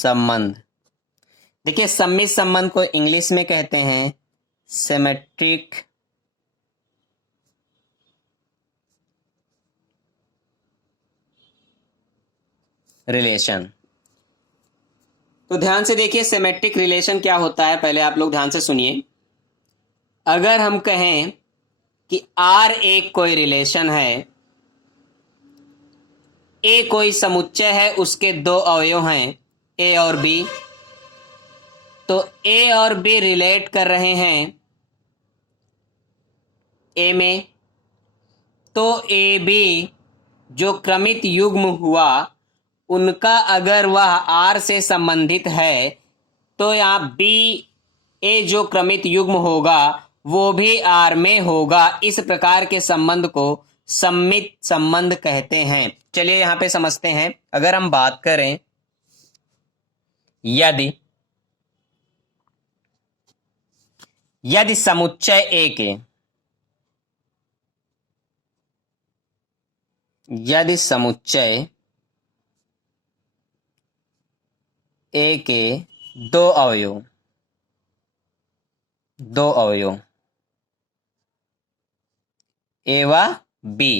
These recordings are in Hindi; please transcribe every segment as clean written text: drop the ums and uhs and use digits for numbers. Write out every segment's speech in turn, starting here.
संबंध। देखिए सम्मित संबंध को इंग्लिश में कहते हैं सिमेट्रिक रिलेशन। तो ध्यान से देखिए सिमेट्रिक रिलेशन क्या होता है, पहले आप लोग ध्यान से सुनिए। अगर हम कहें कि आर एक कोई रिलेशन है, ए कोई समुच्चय है, उसके दो अवयव हैं ए और बी, तो ए और बी रिलेट कर रहे हैं ए में, तो ए बी जो क्रमित युग्म हुआ उनका अगर वह आर से संबंधित है तो यहाँ बी ए जो क्रमित युग्म होगा वो भी आर में होगा। इस प्रकार के संबंध को सम्मित संबंध कहते हैं। चलिए यहां पे समझते हैं। अगर हम बात करें यदि समुच्चय ए के यदि समुच्चय ए के दो अवयव ए व बी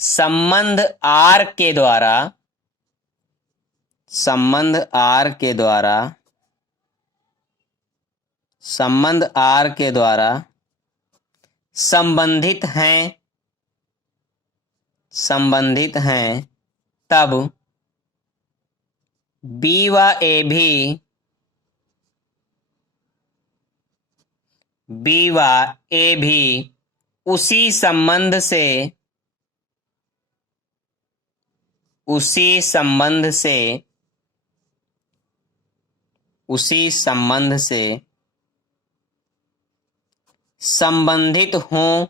संबंध आर के द्वारा संबंधित हैं, तब बी व ए भी उसी संबंध से संबंधित हों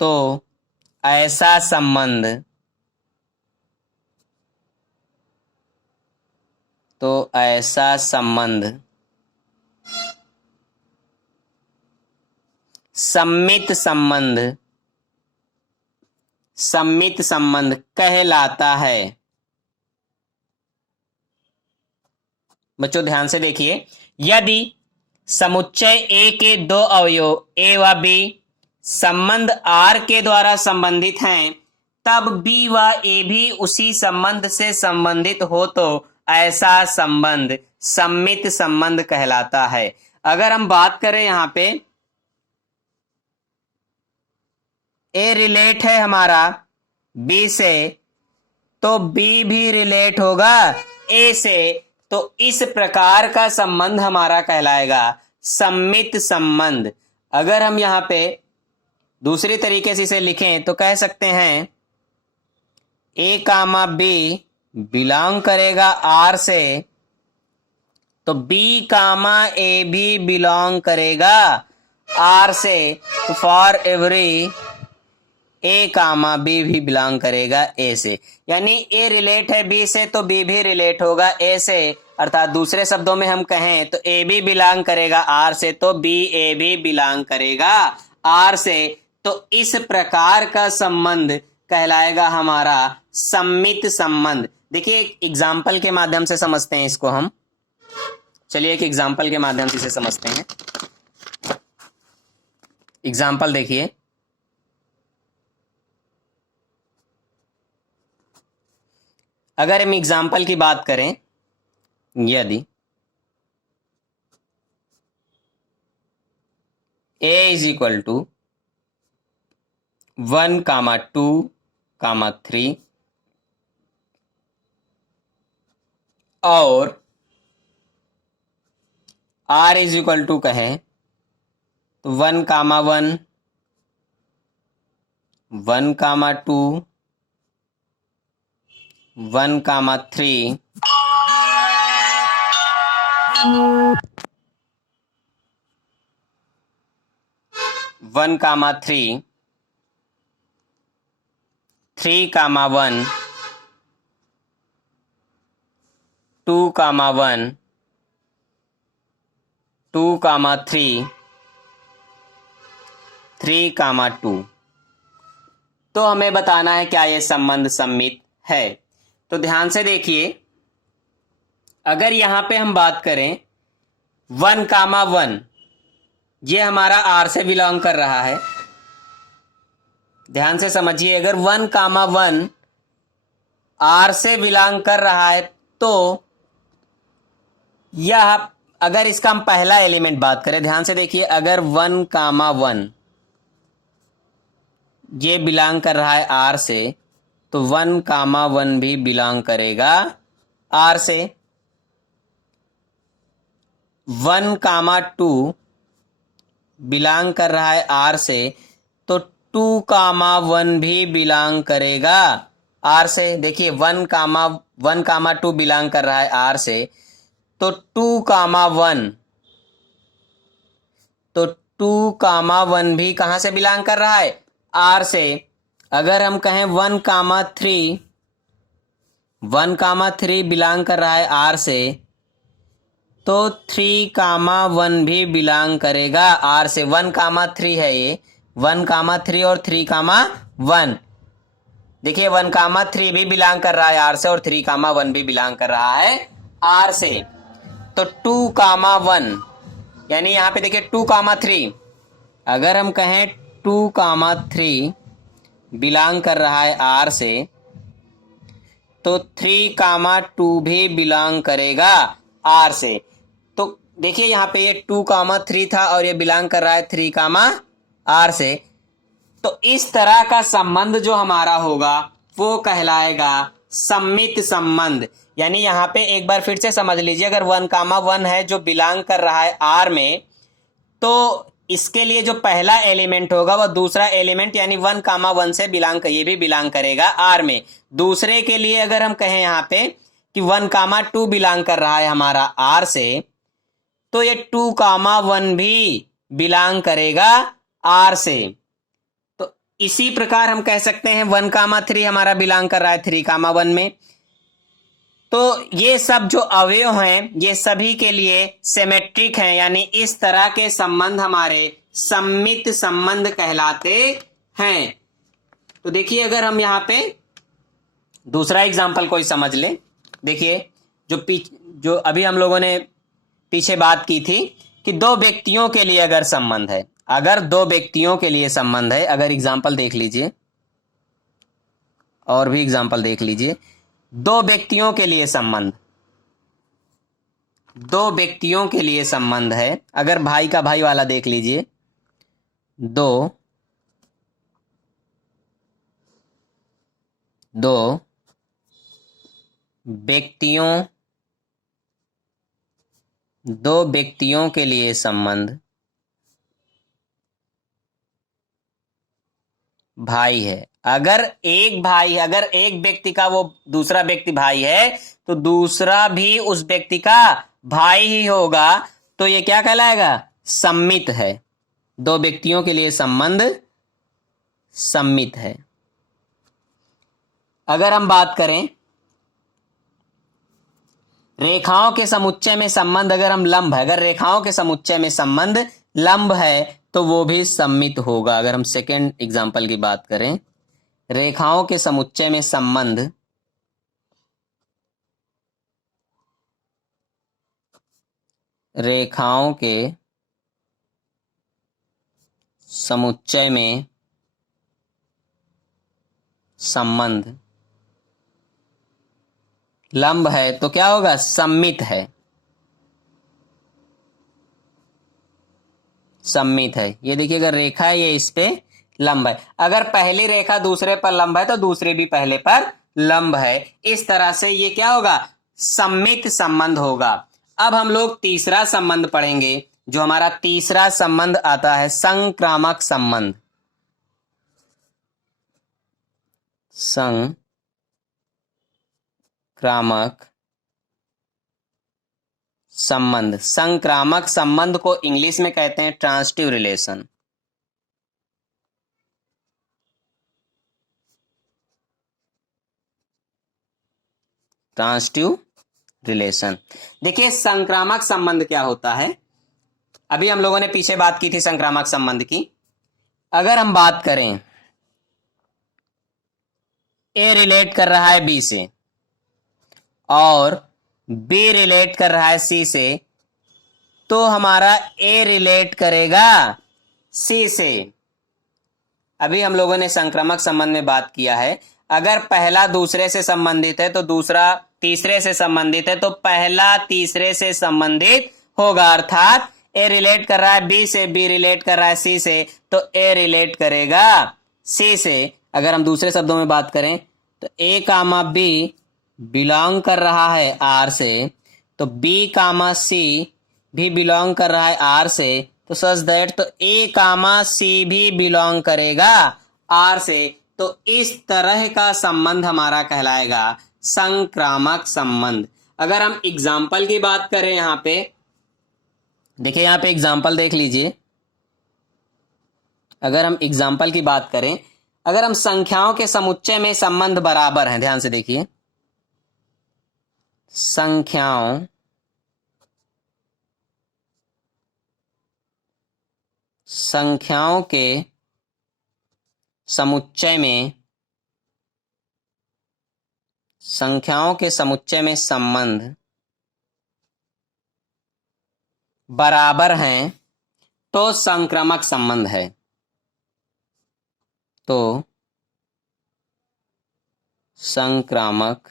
तो ऐसा संबंध सम्मित संबंध कहलाता है। बच्चों ध्यान से देखिए, यदि समुच्चय ए के दो अवयव ए व बी संबंध आर के द्वारा संबंधित हैं, तब बी व ए भी उसी संबंध से संबंधित हो तो ऐसा संबंध सम्मित संबंध कहलाता है। अगर हम बात करें यहां पे ए रिलेट है हमारा बी से, तो बी भी रिलेट होगा ए से, तो इस प्रकार का संबंध हमारा कहलाएगा सम्मित संबंध। अगर हम यहां पे दूसरी तरीके से इसे लिखें तो कह सकते हैं ए कामा बी बिलोंग करेगा आर से, तो बी कामा ए भी बिलोंग करेगा आर से। तो for every A comma b भी बिलोंग करेगा ए से, यानी ए रिलेट है बी से तो बी भी रिलेट होगा ए से। अर्थात दूसरे शब्दों में हम कहें तो ए भी बिलोंग करेगा आर से तो बी ए भी बिलोंग करेगा आर से। तो इस प्रकार का संबंध कहलाएगा हमारा सम्मित संबंध। देखिए एक एग्जाम्पल के माध्यम से समझते हैं इसको हम। चलिए एक एग्जाम्पल के माध्यम से इसे समझते हैं। एग्जाम्पल देखिए, अगर हम एग्जाम्पल की बात करें, यदि a इज इक्वल टू 1, 2, 3 और r इज इक्वल टू कहें तो 1, 1, 1, 2, 1, 3 1, 3 3, 1 2, 1 2, 3 3, 2 तो हमें बताना है क्या ये संबंध सम्मित है। तो ध्यान से देखिए, अगर यहां पे हम बात करें 1,1, ये हमारा आर से बिलोंग कर रहा है। ध्यान से समझिए, अगर 1,1 आर से बिलोंग कर रहा है तो यह, अगर इसका हम पहला एलिमेंट बात करें, ध्यान से देखिए, अगर 1,1 ये बिलोंग कर रहा है आर से, तो 1,1 भी बिलोंग करेगा आर से। 1,2 बिलोंग कर रहा है आर से, तो 2,1 भी बिलोंग करेगा आर से। देखिए 1,2 बिलोंग कर रहा है आर से, तो 2,1 भी कहां से बिलोंग कर रहा है? आर से। अगर हम कहें 1,3 बिलोंग कर रहा है आर से, तो 3,1 भी बिलोंग करेगा आर से। 1,3 है ये, 1,3 और 3,1। देखिए 1,3 भी बिलोंग कर रहा है आर से और 3,1 भी बिलोंग कर रहा है आर से। तो 2,1, यानी यहां पे देखिए 2,3, अगर हम कहें 2,3 बिलोंग कर रहा है आर से, तो 3,2 भी बिलोंग करेगा आर से। तो देखिए यहां पे ये 2,3 था और ये बिलोंग कर रहा है 3,r से। तो इस तरह का संबंध जो हमारा होगा वो कहलाएगा सम्मित संबंध। यानी यहां पे एक बार फिर से समझ लीजिए, अगर 1,1 है जो बिलोंग कर रहा है आर में, तो इसके लिए जो पहला एलिमेंट होगा वह दूसरा एलिमेंट यानी 1,1 से ये भी बिलोंग करेगा आर में। दूसरे के लिए अगर हम कहें यहां पे कि 1,2 बिलोंग कर रहा है हमारा आर से, तो ये 2,1 भी बिलोंग करेगा आर से। तो इसी प्रकार हम कह सकते हैं 1,3 हमारा बिलोंग कर रहा है 3,1 में। तो ये सब जो अवयव हैं ये सभी के लिए सिमेट्रिक हैं, यानी इस तरह के संबंध हमारे सम्मित संबंध कहलाते हैं। तो देखिए अगर हम यहां पे दूसरा एग्जांपल कोई समझ ले। देखिए जो अभी हम लोगों ने पीछे बात की थी कि दो व्यक्तियों के लिए अगर संबंध है, अगर दो व्यक्तियों के लिए संबंध है, अगर एग्जांपल देख लीजिए और भी एग्जांपल देख लीजिए। दो व्यक्तियों के लिए संबंध है, अगर भाई का भाई वाला देख लीजिए। दो व्यक्तियों के लिए संबंध भाई है। अगर एक व्यक्ति का वो दूसरा व्यक्ति भाई है, तो दूसरा भी उस व्यक्ति का भाई ही होगा। तो ये क्या कहलाएगा? सम्मित है। दो व्यक्तियों के लिए संबंध सम्मित है। अगर हम बात करें रेखाओं के समुच्चय में संबंध, अगर हम लंब है, अगर रेखाओं के समुच्चय में संबंध लंब है तो वो भी सम्मित होगा। अगर हम सेकेंड एग्जांपल की बात करें, रेखाओं के समुच्चय में संबंध लंब है तो क्या होगा? सम्मित है। ये देखिए अगर रेखा है ये इस पे लंब है। अगर पहली रेखा दूसरे पर लंब है तो दूसरी भी पहले पर लंब है। इस तरह से ये क्या होगा? सम्मित संबंध होगा। अब हम लोग तीसरा संबंध पढ़ेंगे। जो हमारा तीसरा संबंध आता है संक्रामक संबंध। संक्रामक संबंध को इंग्लिश में कहते हैं ट्रांसिटिव रिलेशन। देखिए संक्रामक संबंध क्या होता है? अभी हम लोगों ने पीछे बात की थी संक्रामक संबंध की। अगर हम बात करें ए रिलेट कर रहा है बी से और बी रिलेट कर रहा है सी से, तो हमारा ए रिलेट करेगा सी से। अभी हम लोगों ने संक्रामक संबंध में बात किया है, अगर पहला दूसरे से संबंधित है तो दूसरा तीसरे से संबंधित है, तो पहला तीसरे से संबंधित होगा। अर्थात ए रिलेट कर रहा है बी से, बी रिलेट कर रहा है सी से, तो ए रिलेट करेगा सी से। अगर हम दूसरे शब्दों में बात करें तो ए कामा बी बिलोंग कर रहा है आर से, तो बी कामा सी भी बिलोंग कर रहा है आर से, तो सच दैट तो ए कामा सी भी बिलोंग करेगा आर से। तो इस तरह का संबंध हमारा कहलाएगा संक्रामक संबंध। अगर हम एग्जाम्पल की बात करें, यहां पे देखिए, यहां पे एग्जाम्पल देख लीजिए। अगर हम एग्जाम्पल की बात करें, अगर हम संख्याओं के समुच्चय में संबंध बराबर हैं, ध्यान से देखिए, संख्याओं के समुच्चय में संबंध बराबर हैं तो संक्रामक संबंध है। तो संक्रामक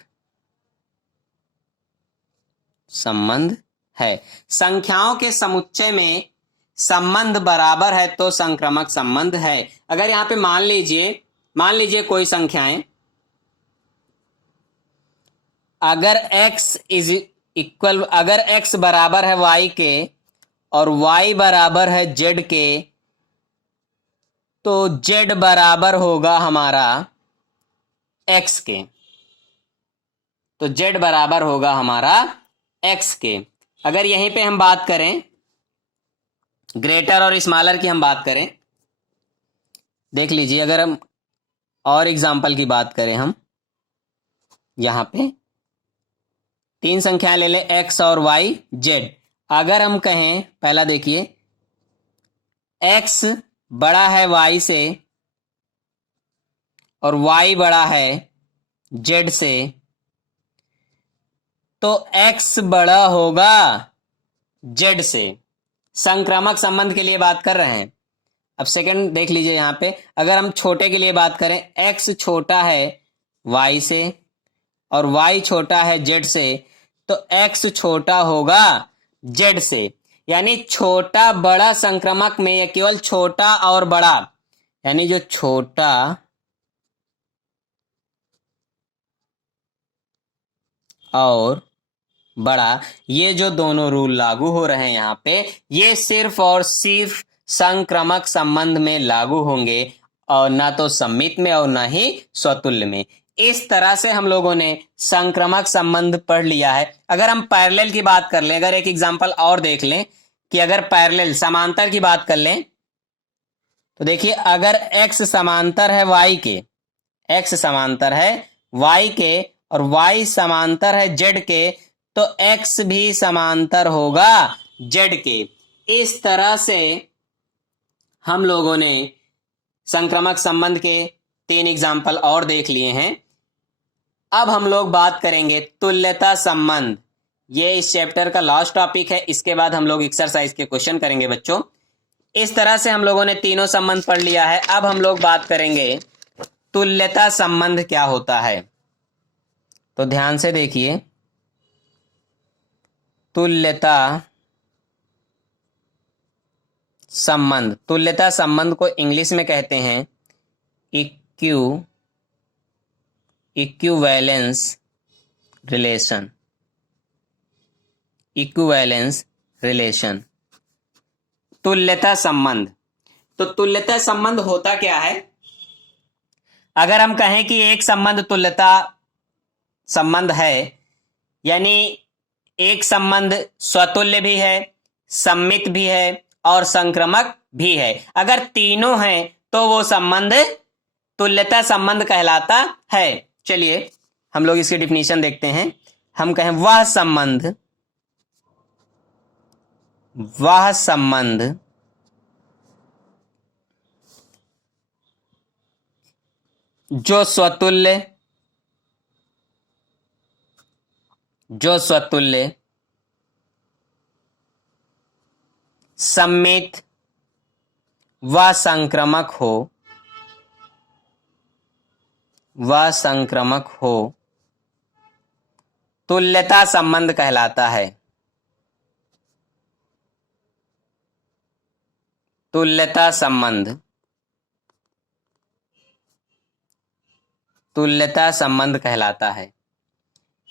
संबंध है। संख्याओं के समुच्चय में संबंध बराबर है तो संक्रामक संबंध है। अगर यहां पे मान लीजिए कोई संख्याएं, अगर x बराबर है y के और y बराबर है z के, तो z बराबर होगा हमारा x के, तो z बराबर होगा हमारा x के। अगर यहीं पे हम बात करें ग्रेटर और स्मॉलर की, हम बात करें, देख लीजिए, अगर हम और एग्जाम्पल की बात करें, हम यहां पे तीन संख्याएं ले लें, x और y z। अगर हम कहें, पहला देखिए, x बड़ा है y से और y बड़ा है z से, तो x बड़ा होगा z से। संक्रामक संबंध के लिए बात कर रहे हैं। अब सेकंड देख लीजिए, यहां पे अगर हम छोटे के लिए बात करें, x छोटा है y से और y छोटा है z से, तो x छोटा होगा z से। यानी छोटा बड़ा संक्रामक में या केवल छोटा और बड़ा, यानी जो छोटा और बड़ा, ये जो दोनों रूल लागू हो रहे हैं यहाँ पे, ये सिर्फ और सिर्फ संक्रामक संबंध में लागू होंगे और ना तो सम्मित में और ना ही स्वतुल्य में। इस तरह से हम लोगों ने संक्रामक संबंध पढ़ लिया है। अगर हम पैरेलल की बात कर लें, अगर एक एग्जांपल और देख लें कि अगर पैरेलल समांतर की बात कर लें, तो देखिए, अगर x समांतर है y के, x समांतर है y के और y समांतर है z के, तो x भी समांतर होगा z के। इस तरह से हम लोगों ने संक्रामक संबंध के 3 एग्जाम्पल और देख लिए हैं। अब हम लोग बात करेंगे तुल्यता संबंध। ये इस चैप्टर का लास्ट टॉपिक है। इसके बाद हम लोग एक्सरसाइज के क्वेश्चन करेंगे बच्चों। इस तरह से हम लोगों ने तीनों संबंध पढ़ लिया है। अब हम लोग बात करेंगे तुल्यता संबंध क्या होता है। तो ध्यान से देखिए, तुल्यता संबंध को इंग्लिश में कहते हैं इक्विवेलेंस रिलेशन। तुल्यता संबंध। तो तुल्यता संबंध होता क्या है? अगर हम कहें कि एक संबंध तुल्यता संबंध है, यानी एक संबंध स्वतुल्य भी है, सम्मित भी है और संक्रामक भी है। अगर तीनों हैं तो वो संबंध तुल्यता संबंध कहलाता है। चलिए हम लोग इसकी डिफिनीशन देखते हैं। हम कहें वह संबंध जो स्वतुल्य जो स्वतुल्य सममित व संक्रामक हो तुल्यता संबंध कहलाता है। तुल्यता संबंध कहलाता है।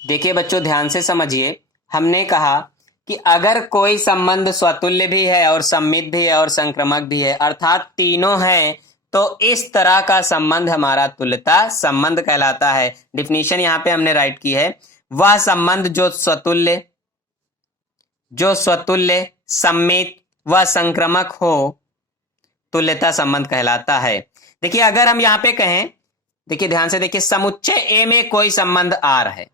देखिए बच्चों, ध्यान से समझिए। हमने कहा कि अगर कोई संबंध स्वतुल्य भी है और सममित भी है और संक्रामक भी है, अर्थात तीनों हैं, तो इस तरह का संबंध हमारा तुल्यता संबंध कहलाता है। डिफिनीशन यहां पे हमने राइट की है, वह संबंध जो स्वतुल्य सम्मित व संक्रामक हो तुल्यता संबंध कहलाता है। देखिए अगर हम यहां पे कहें, देखिए ध्यान से देखिए, समुच्चय ए में कोई संबंध आर है,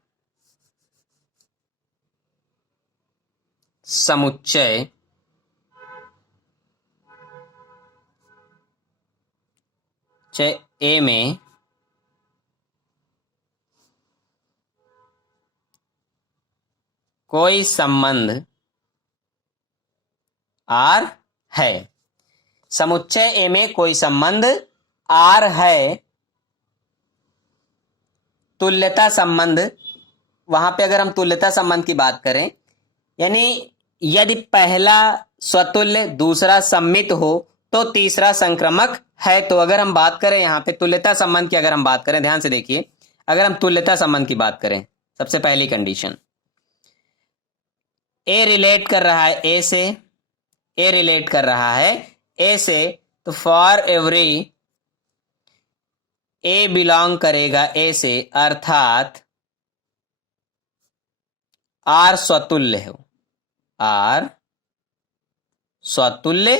समुच्चय ए में कोई संबंध आर है, समुच्चय ए में कोई संबंध आर है, तुल्यता संबंध। वहां पे अगर हम तुल्यता संबंध की बात करें, यानी यदि पहला स्वतुल्य दूसरा सम्मित हो तो तीसरा संक्रामक है। तो अगर हम बात करें यहां पे तुल्यता संबंध की, अगर हम बात करें, ध्यान से देखिए, अगर हम तुल्यता संबंध की बात करें, सबसे पहली कंडीशन, ए रिलेट कर रहा है ए से, ए रिलेट कर रहा है ए से, तो फॉर एवरी ए बिलोंग करेगा ए से, अर्थात आर स्वतुल्य हो, आर स्वतुल्य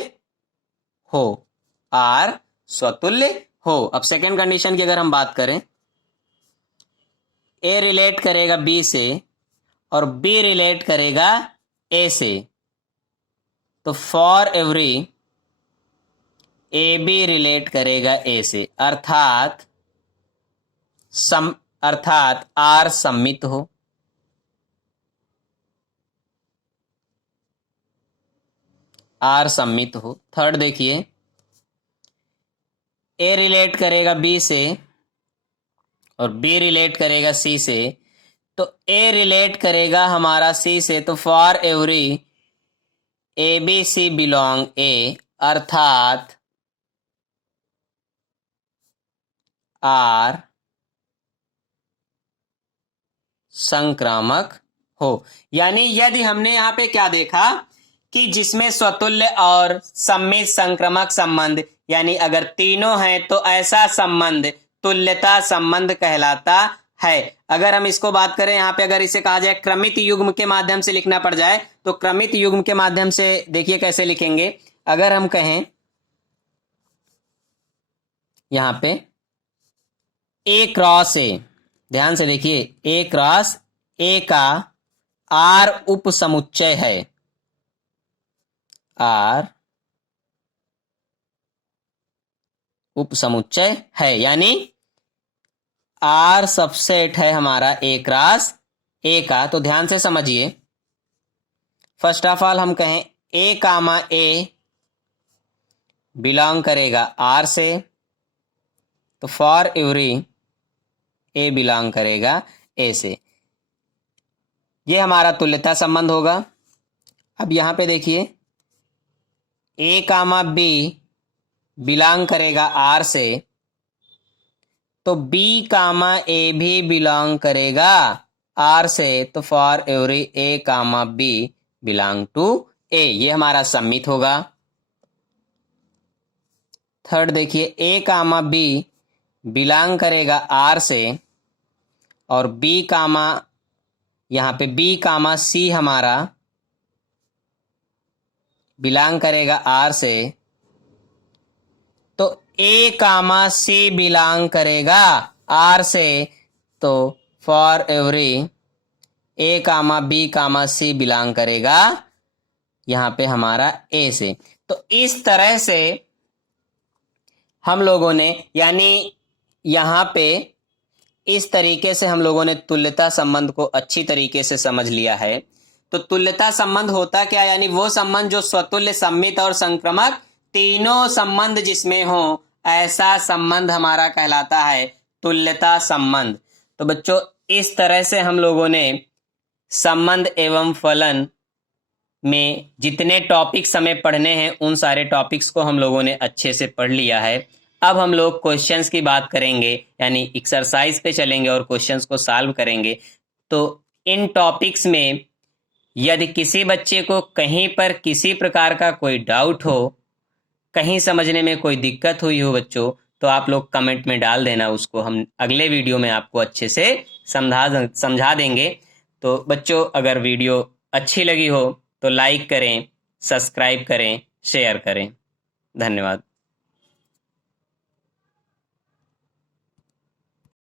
हो, आर स्वतुल्य हो। अब सेकेंड कंडीशन की अगर हम बात करें, ए रिलेट करेगा बी से और बी रिलेट करेगा ए से, तो for every A b relate करेगा ए से, अर्थात आर सम्मित हो, आर सम्मित हो। थर्ड देखिए, ए रिलेट करेगा बी से और बी रिलेट करेगा सी से, तो ए रिलेट करेगा हमारा सी से, तो for every A B C belong A, अर्थात आर संक्रामक हो। यानी यदि हमने यहां पे क्या देखा कि जिसमें स्वतुल्य और सम्मित संक्रामक संबंध, यानी अगर तीनों हैं तो ऐसा संबंध तुल्यता संबंध कहलाता है। अगर हम इसको बात करें यहां पे, अगर इसे कहा जाए क्रमित युग्म के माध्यम से लिखना पड़ जाए, तो क्रमित युग्म के माध्यम से देखिए कैसे लिखेंगे। अगर हम कहें यहां पे ए क्रॉस ए, ध्यान से देखिए, ए क्रॉस ए का आर उप समुच्चय है, आर उप समुच्चय है, यानी आर सबसेट है हमारा ए क्रॉस ए का। तो ध्यान से समझिए, फर्स्ट ऑफ ऑल हम कहें ए कामा ए बिलोंग करेगा आर से, तो फॉर एवरी ए बिलोंग करेगा ए से, ये हमारा तुल्यता संबंध होगा। अब यहां पे देखिए, ए कामा बी बिलोंग करेगा आर से, तो बी कामा ए भी बिलोंग करेगा आर से, तो for every A comma B belong to A, ये हमारा सम्मित होगा। थर्ड देखिए, ए कामा बी बिलोंग करेगा आर से और बी कामा, यहां पे बी कामा सी हमारा बिलोंग करेगा आर से, तो ए कामा सी बिलोंग करेगा आर से, तो for every A comma b comma c belong करेगा यहां पे हमारा ए से। तो इस तरह से हम लोगों ने, यानी यहां पे इस तरीके से हम लोगों ने तुल्यता संबंध को अच्छी तरीके से समझ लिया है। तो तुल्यता संबंध होता क्या, यानी वो संबंध जो स्वतुल्य, सम्मित और संक्रमक तीनों संबंध जिसमें हो, ऐसा संबंध हमारा कहलाता है तुल्यता संबंध। तो बच्चों इस तरह से हम लोगों ने संबंध एवं फलन में जितने टॉपिक्स हमें पढ़ने हैं उन सारे टॉपिक्स को हम लोगों ने अच्छे से पढ़ लिया है। अब हम लोग क्वेश्चंस की बात करेंगे, यानी एक्सरसाइज पे चलेंगे और क्वेश्चंस को सॉल्व करेंगे। तो इन टॉपिक्स में यदि किसी बच्चे को कहीं पर किसी प्रकार का कोई डाउट हो, कहीं समझने में कोई दिक्कत हुई हो बच्चों, तो आप लोग कमेंट में डाल देना, उसको हम अगले वीडियो में आपको अच्छे से समझा देंगे। तो बच्चों अगर वीडियो अच्छी लगी हो तो लाइक करें, सब्सक्राइब करें, शेयर करें। धन्यवाद।